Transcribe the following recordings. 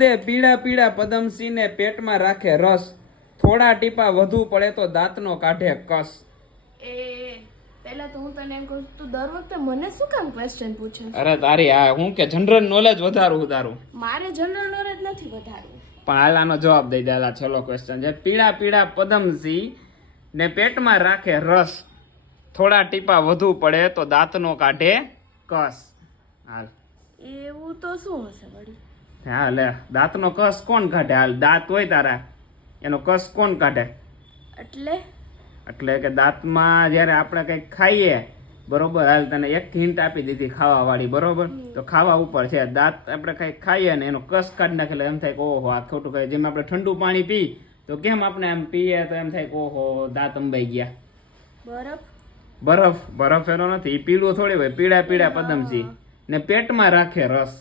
દે પીળા પીળા પદમસિંહને પેટમાં રાખે રસ. થોડા ટીપા વધુ પડે તો દાંતનો કાઢે કસ. એ પહેલા તો હું તને એમ કહું તું દર વખતે મને શું કામ ક્વેશ્ચન પૂછે અરે તારી આ હું કે જનરલ નોલેજ વધારું તારું. મારે જનરલ નોલેજ નથી વધારવું. પણ હાલાનો જવાબ દઈ દેલા છેલ્લો ક્વેશ્ચન છે. પીળા પીળા પદમસિંહ ને પેટમાં રાખે રસ. થોડા ટીપા વધુ પડે તો દાંતનો કાઢે કસ. હાલ. એવું તો શું હશે વળી? હા લે દાંતનો કસ કોણ કાઢે? હાલ દાંત હોય તારા. એનો કસ કોણ કાઢે? એટલે? એટલે કે દાંતમાં જ્યારે આપણે કંઈક ખાઈએ બરોબર? હાલ તને એક હિન્ટ આપી દીધી ખાવા વાળી બરોબર તો ખાવા ઉપર છે. દાંત આપણે કંઈક ખાઈએ ને એનો કસ કાઢી નાખે એટલે એમ થાય કે ઓહો આ ખોટું કહે જેમ આપણે ઠંડુ પાણી પી તો કેમ આપણે એમ પીએ? તો એમ થાય કે ઓહો દાંત અંબાઈ ગયા. બરફ? બરફ? બરફ એનો નથી. પીળું થોડી હોય પીળા પીળા પદમસી ને પેટમાં રાખે રસ.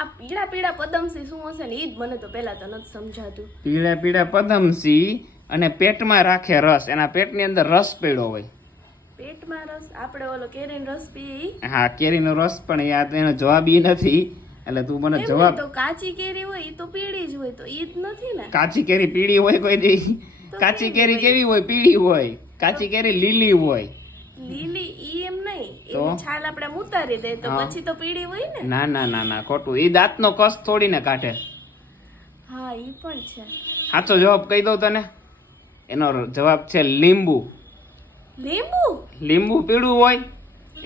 આ પીળા પીળા પદમસી શું હશે ને ઈ જ મને તો પહેલા તો નથી સમજાતું. પીળા પીળા પદમસી અને પેટમાં રાખે રસ. એના પેટની અંદર રસ પડ્યો હોય. પેટમાં રસ? આપણે ઓલો કેરીનો રસ પીએ હા કેરીનો રસ પણ યાદ એનો જવાબ ઈ નથી. એટલે તું મને જવાબ તો કાચી કેરી હોય તો પીળી જ હોય તો ઈ જ નથી ને? કાચી કેરી પીળી હોય કોઈ દી? કાચી કેરી કેવી હોય? પીળી હોય. કાચી કેરી લીલી હોય. લીલી ઈ એમ નહીં એની છાલ આપણે ઉતારી દે તો પછી તો પીળી હોય ને. ના ના ના ના ખોટું. ઈ દાંતનો કસ થોડીને કાઢે. હા ઈ પણ છે. સાચો જવાબ કહી દઉં તને? એનો જવાબ છે લીંબુ. લીંબુ? લીંબુ પીળું હોય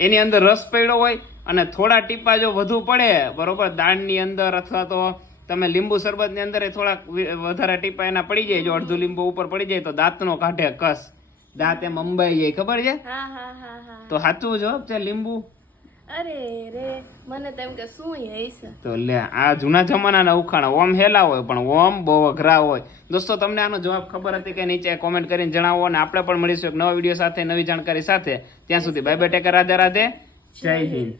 એની અંદર રસ પડ્યો હોય અને થોડા ટીપા જો વધુ પડે બરોબર દાળની અંદર અથવા તો તમે લીંબુ શરબતની અંદર એ થોડાક વધારે ટીપા એના પડી જાય જો અડધું લીંબુ ઉપર પડી જાય તો દાંતનો કાઢે કસ. દાંત અંબાઈ જાય ખબર છે? હા હા હા હા. તો સાચું જવાબ છે લીંબુ? અરે રે મને તો કે શું હશે તો લે આ જૂના જમાનાના ઉખાણા ઓમ હેલા હોય પણ ઓમ બહુ અઘરા હોય. દોસ્તો તમને આનો જવાબ ખબર હતી કે નીચે કોમેન્ટ કરીને જણાવો અને આપણે પણ મળીશું એક નવા વીડિયો સાથે નવી જાણકારી સાથે. ત્યાં સુધી bye bye take care Radhe Radhe. જય હિન્દ.